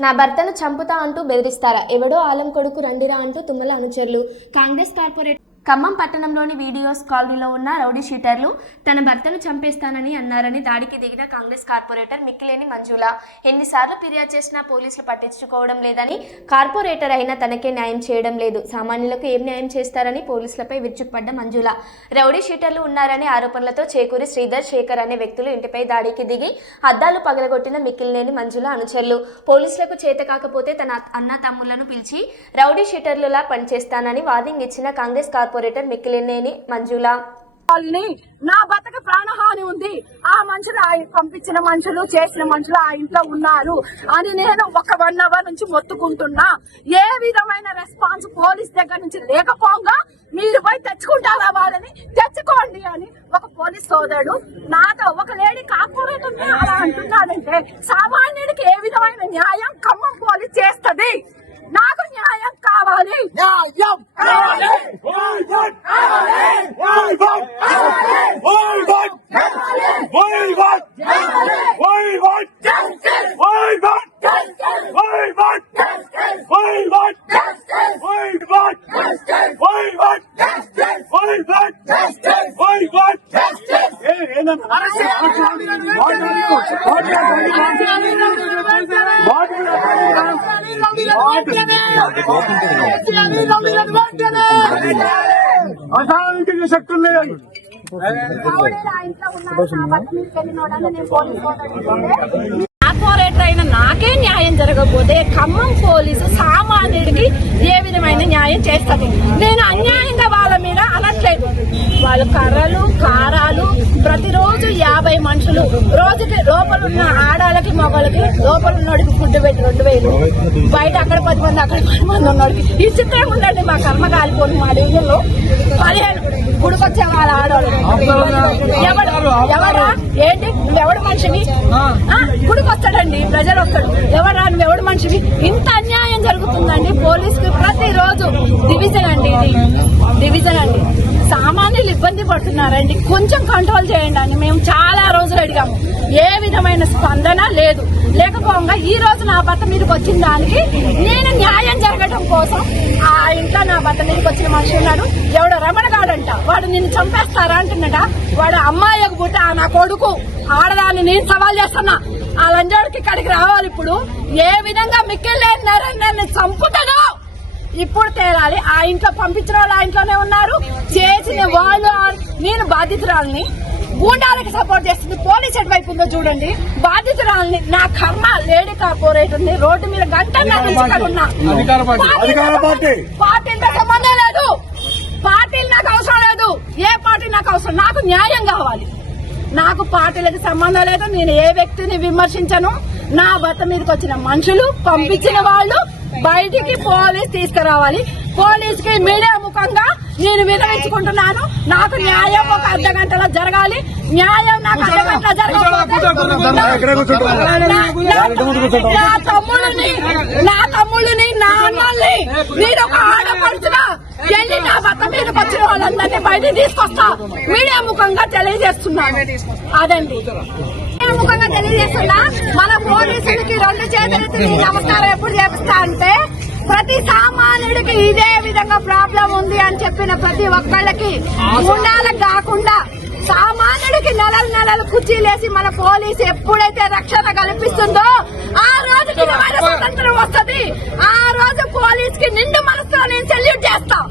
నా భర్తను చంపుతా అంటూ బెదిరిస్తారా? ఎవడో ఆలం కొడుకు రండిరా అంటూ తుమ్మల అనుచరులు. కాంగ్రెస్ కార్పొరేట్ ఖమ్మం పట్టణంలోని వీడియోస్ కాలనీలో ఉన్న రౌడీ షీటర్లు తన భర్తను చంపేస్తానని అన్నారని దాడికి దిగిన కాంగ్రెస్ కార్పొరేటర్ మిక్కిలేని మంజుల. ఎన్నిసార్లు ఫిర్యాదు చేసినా పోలీసులు పట్టించుకోవడం లేదని కార్పొరేటర్ అయినా తనకే న్యాయం చేయడం లేదు. సామాన్యులకు ఏం న్యాయం చేస్తారని పోలీసులపై విరుచుకుపడ్డ మంజుల. రౌడీ షీటర్లు ఉన్నారనే ఆరోపణలతో చేకూరి శ్రీధర్ శేఖర్ అనే వ్యక్తులు ఇంటిపై దాడికి దిగి అద్దాలు పగలగొట్టిన మిక్కిలినేని మంజుల అనుచరులు. పోలీసులకు చేత కాకపోతే తన అన్న తమ్ముళ్ళను పిలిచి రౌడీ షీటర్లులా పనిచేస్తానని వార్నింగ్ ఇచ్చిన కాంగ్రెస్ కార్పొరేటర్ మిక్కిలినేని మంజుల. వాళ్ళని నా బతక ప్రాణహాని ఉంది. ఆ మనుషులు ఆయన పంపించిన మనుషులు చేసిన మనుషులు ఆ ఇంట్లో ఉన్నారు అని నేను ఒక వన్ అవర్ నుంచి మొత్తుకుంటున్నా. ఏ విధమైన రెస్పాన్స్ పోలీస్ దగ్గర నుంచి లేకపోగా మీరు పోయి తెచ్చుకుంటారా వాళ్ళని? తెచ్చుకోండి అని ఒక పోలీస్ సోదరుడు నాతో ఒక లేడీ కార్పొరేటర్ అలా అంటున్నాడంటే సామాన్యుడికి ఏ విధమైన న్యాయం ఖమ్మం పోలీస్ చేస్తుంది? Boycott! అసాంఘిక శక్తులు లేవు కార్పొరేటర్ అయిన నాకే న్యాయం జరగకపోతే ఖమ్మం పోలీసు సామాన్యుడికి ఏ విధమైన న్యాయం చేస్తుంది నేను అన్యాయంగా వాళ్ళ మీద అనట్లేదు వాళ్ళు కర్రలు కారాలు ప్రతిరోజు యాభై మనుషులు రోజుకి లోపల ఉన్న ఆడాలకి మగవాళ్ళకి లోపల ఉన్నోడికి ఫుడ్ పెట్టి రెండు వేలు. బయట అక్కడ పది మంది అక్కడ పది మంది ఉన్నోడికి. ఇచ్చితే ఉండండి మా కర్మ కాలిపోయి మా డివిజన్లో. పదిహేను గుడికొచ్చే వాళ్ళ ఆడవాళ్ళు ఎవడు ఎవరా ఏంటి? నువ్వెవడు మనిషివి? ఆ, గుడికి వస్తాడండి ప్రజలు వస్తాడు ఎవరా నువ్వెవడు మనిషివి? ఇంత అన్యాయం జరుగుతుందండి పోలీస్కి ప్రతిరోజు డివిజన్ అండి ఇది. డివిజన్ అండి. ఇబ్బంది పడుతున్నారండి. కొంచెం కంట్రోల్ చేయండి అని మేము చాలా రోజులు అడిగాము. ఏ విధమైన స్పందన లేదు. లేకపోగా ఈ రోజు నా భర్త మీదకి వచ్చిన దానికి నేను న్యాయం జరగడం కోసం ఆ ఇంట్లో నా భర్త మీదకి వచ్చిన మనిషి ఉన్నాడు. ఎవడో రమణగాడంట. వాడు నిన్ను చంపేస్తారా అంటున్నట వాడు అమ్మాయి ఒక పుట్ట నా కొడుకు ఆడదాన్ని నేను సవాల్ చేస్తున్నా. ఆ లంజోడికి ఇక్కడికి రావాలి ఇప్పుడు. ఏ విధంగా మిక్కిలేని నన్ను చంపుతాడో ఇప్పుడు తేలాలి. ఆ ఇంట్లో పంపించిన వాళ్ళు ఆ ఇంట్లోనే ఉన్నారు. చేసిన వాళ్ళు నేను బాధితురాలని గూండాలకు సపోర్ట్ చేస్తుంది పోలీస్ ఎటువైపు ఉందో చూడండి. బాధితురాలని నా కర్మ లేడీ కార్పొరేటర్ని రోడ్డు మీద గంట ఉన్నా. పార్టీలతో సంబంధం లేదు. పార్టీలు నాకు అవసరం లేదు. ఏ పార్టీ నాకు అవసరం? నాకు న్యాయం కావాలి. నాకు పార్టీలకు సంబంధం లేదు. నేను ఏ వ్యక్తిని విమర్శించను? నా భర్త మీదకి వచ్చిన మనుషులు పంపించిన వాళ్ళు బయటికి పోలీస్ తీసుకురావాలి. పోలీస్కి మీడియా ముఖంగా నేను వినవించుకుంటున్నాను నాకు న్యాయం ఒక అర్ధ గంటలో జరగాలి. న్యాయం నాకు అర్ధ గంటలో జరగకపోతే నా- తమ్ముడిని నా తమ్ముడిని నా అన్నల్ని నేను ఒక ఆడపడుచుగా వెళ్ళి నా భర్త మీదకి వచ్చిన వాళ్ళందరినీ బయట తీసుకొస్తా. మీడియా ముఖంగా తెలియజేస్తున్నాను. అదండి. మీడియా ముఖంగా తెలియజేస్తున్నా మన పోలీసులకి నమస్కారం ఎప్పుడు చేపిస్తా అంటే ప్రతి సామాన్యుడికి ఇదే విధంగా ప్రాబ్లం ఉంది అని చెప్పిన ప్రతి ఒక్కళ్ళకి ఉండాలకు కాకుండా సామాన్యుడికి నెలలు నెలలు కుర్చీలేసి మన పోలీసు ఎప్పుడైతే రక్షణ కల్పిస్తుందో ఆ రోజు స్వతంత్రం వస్తుంది. ఆ రోజు పోలీస్కి నిండు మనసులో నేను సెల్యూట్ చేస్తాం.